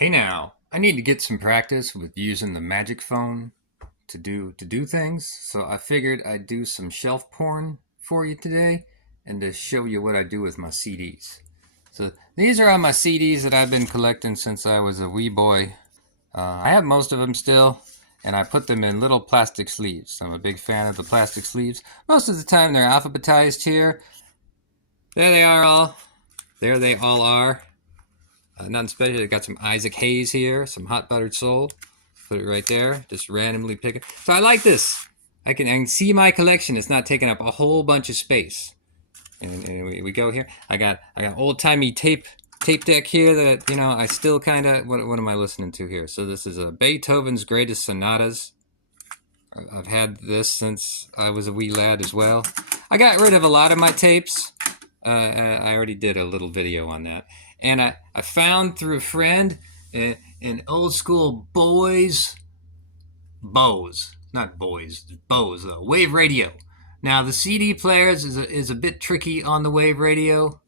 Hey now, I need to get some practice with using the magic phone to do things, so I figured I'd do some shelf porn for you today and to show you what I do with my CDs. So these are all my CDs that I've been collecting since I was a wee boy. I have most of them still, and I put them in little plastic sleeves. I'm a big fan of the plastic sleeves. Most of the time they're alphabetized here. There they are all. There they all are. Nothing special. I got some Isaac Hayes here, some Hot Buttered Soul. Put it right there. Just randomly pick it. So I like this. I can see my collection. It's not taking up a whole bunch of space. And we go here. I got old timey tape deck here that I still kind of. What am I listening to here? So this is Beethoven's Greatest Sonatas. I've had this since I was a wee lad as well. I got rid of a lot of my tapes. I already did a little video on that. And I found through a friend an old school Bose, not Boys, Bose, wave radio. Now the CD players is a bit tricky on the wave radio,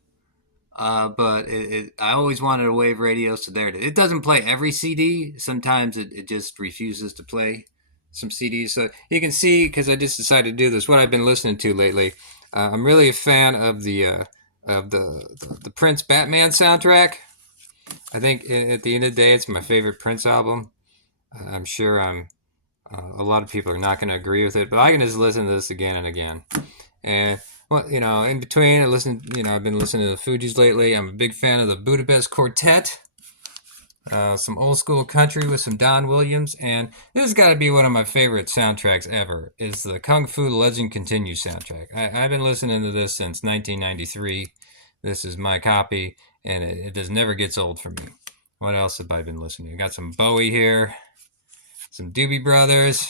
but I always wanted a wave radio, so there it is. It doesn't play every CD. Sometimes it just refuses to play some CDs. So you can see, because I just decided to do this, what I've been listening to lately. I'm really a fan of the Prince Batman soundtrack. I think at the end of the day, it's my favorite Prince album. I'm sure a lot of people are not going to agree with it, but I can just listen to this again and again. And in between, I've been listening to the Fugees lately. I'm a big fan of the Budapest Quartet. Some old school country with some Don Williams, and this has got to be one of my favorite soundtracks ever. Is the Kung Fu Legend Continues soundtrack. I've been listening to this since 1993. This is my copy, and it just never gets old for me. What else have I been listening to? I got some Bowie here, some Doobie Brothers,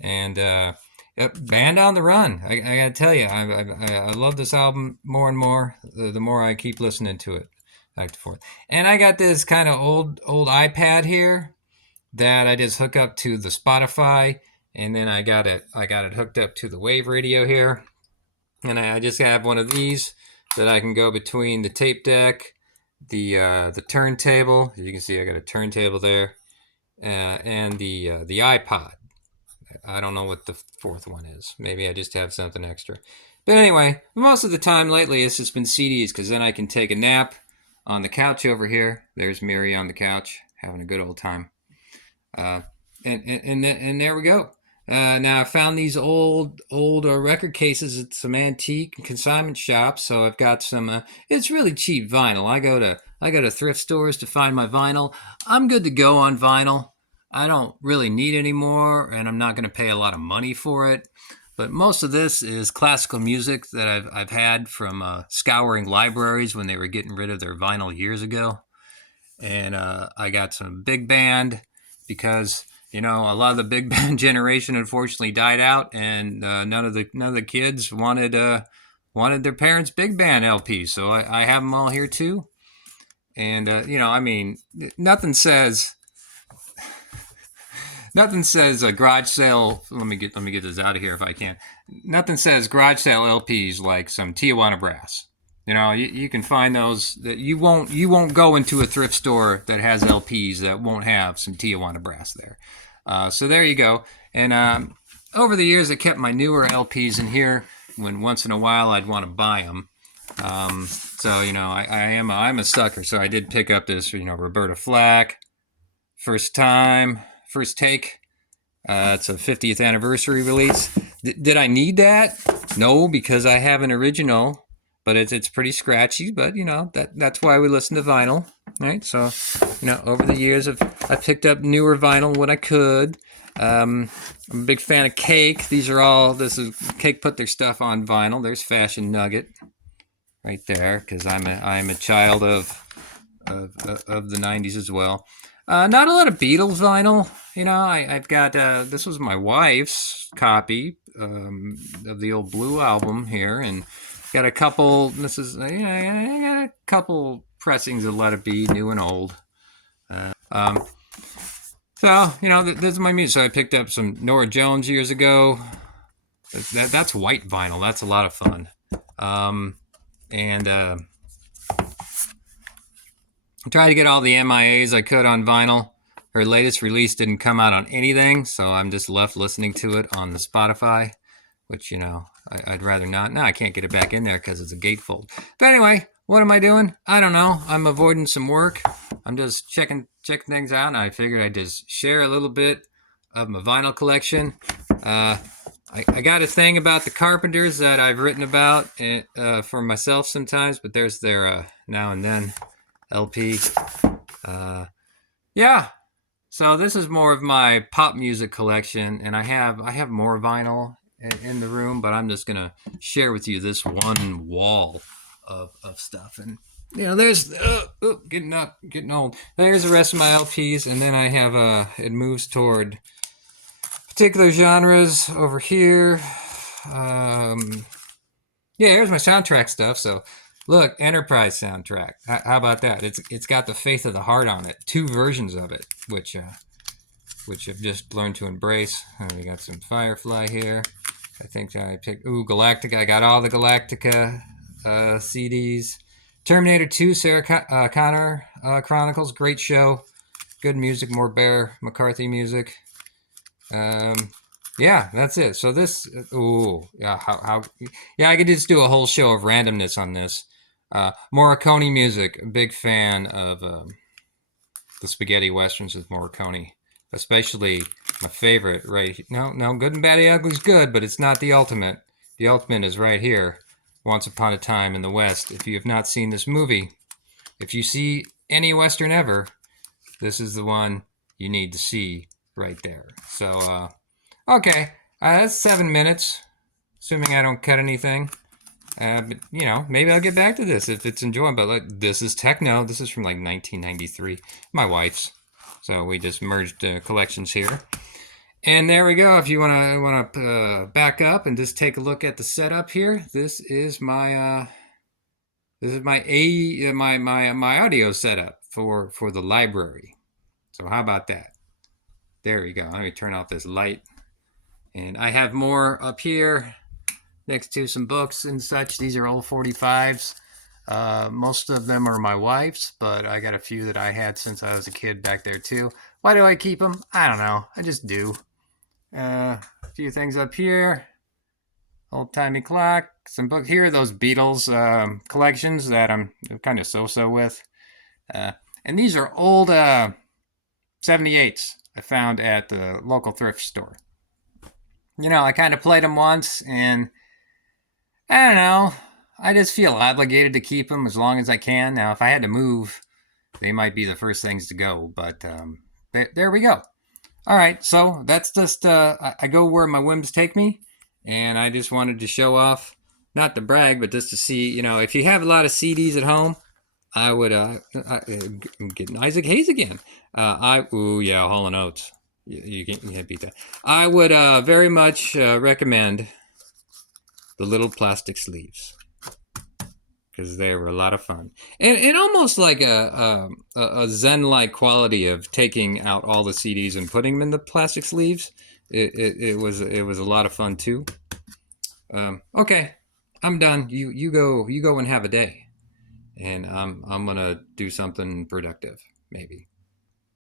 and Band on the Run. I gotta tell you, I love this album more and more the more I keep listening to it. Back to forth. And I got this kind of old iPad here that I just hook up to the Spotify, and then I got it hooked up to the wave radio here. And I just have one of these that I can go between the tape deck, the turntable. As you can see, I got a turntable there, and the iPod. I don't know what the fourth one is. Maybe I just have something extra. But anyway, most of the time lately it's just been CDs, because then I can take a nap on the couch over here. There's Mary on the couch having a good old time. And there we go. Now I found these old record cases at some antique and consignment shops. So I've got some. It's really cheap vinyl. I go to thrift stores to find my vinyl. I'm good to go on vinyl. I don't really need any more, and I'm not going to pay a lot of money for it. But most of this is classical music that I've had from scouring libraries when they were getting rid of their vinyl years ago. And I got some big band, because a lot of the big band generation unfortunately died out, and none of the kids wanted their parents' big band LPs. So I have them all here too. And nothing says a garage sale. Let me get this out of here if I can. Nothing says garage sale LPs like some Tijuana brass. You can find those. That you won't go into a thrift store that has LPs that won't have some Tijuana brass there. So there you go. And over the years, I kept my newer LPs in here. When once in a while I'd want to buy them. I'm a sucker. So I did pick up this Roberta Flack, first take. It's a 50th anniversary release. Did I need that? No, because I have an original, but it's pretty scratchy. But that's why we listen to vinyl, right? So over the years I've picked up newer vinyl when I could. I'm a big fan of Cake. This is Cake put their stuff on vinyl. There's Fashion Nugget right there, because I'm a child of the 90s as well. Not a lot of Beatles vinyl. I've got, this was my wife's copy of the old Blue album here, and got a couple, I got a couple pressings of Let It Be, new and old. This is my music. So I picked up some Nora Jones years ago. That's white vinyl. That's a lot of fun. I tried to get all the MIAs I could on vinyl. Her latest release didn't come out on anything, so I'm just left listening to it on the Spotify, which, I'd rather not. Now I can't get it back in there because it's a gatefold. But anyway, what am I doing? I don't know. I'm avoiding some work. I'm just checking things out, and I figured I'd just share a little bit of my vinyl collection. I got a thing about the Carpenters that I've written about for myself sometimes, but there's their Now and Then LP. Yeah. So this is more of my pop music collection, and I have more vinyl in the room, but I'm just gonna share with you this one wall of stuff. And there's getting old. There's the rest of my LPs, and then I have it moves toward particular genres over here. Yeah, here's my soundtrack stuff. So look, Enterprise soundtrack. How about that? It's got the Faith of the Heart on it. 2 versions of it, which I've just learned to embrace. We got some Firefly here. I think I picked Galactica. I got all the Galactica CDs. Terminator 2, Sarah Connor Chronicles. Great show. Good music. More Bear McCarthy music. Yeah, that's it. So this, I could just do a whole show of randomness on this. Morricone music. A big fan of the spaghetti westerns with Morricone, especially my favorite right here. No, Good and Bad and Ugly's good, but it's not the ultimate. The ultimate is right here. Once Upon a Time in the West. If you have not seen this movie, if you see any western ever, this is the one you need to see right there. So, okay, that's 7 minutes, assuming I don't cut anything. But, maybe I'll get back to this if it's enjoyable. But this is techno. This is from like 1993. My wife's. So we just merged collections here. And there we go. If you want to back up and just take a look at the setup here, this is my my audio setup for the library. So how about that? There we go. Let me turn off this light. And I have more up here next to some books and such. These are old 45s. Most of them are my wife's, but I got a few that I had since I was a kid back there too. Why do I keep them? I don't know. I just do. A few things up here. Old-timey clock. Some book here. Those Beatles collections that I'm kind of so-so with. And these are old 78s I found at the local thrift store. I kind of played them once, and I don't know. I just feel obligated to keep them as long as I can. Now, if I had to move, they might be the first things to go, but there we go. All right, so that's just, I go where my whims take me, and I just wanted to show off, not to brag, but just to see, if you have a lot of CDs at home, I would, I'm getting Isaac Hayes again. Hall & Oates. You can't beat that. I would very much recommend the little plastic sleeves, because they were a lot of fun, and almost like a Zen-like quality of taking out all the CDs and putting them in the plastic sleeves. It was a lot of fun too. Okay, I'm done. You go and have a day, and I'm gonna do something productive maybe.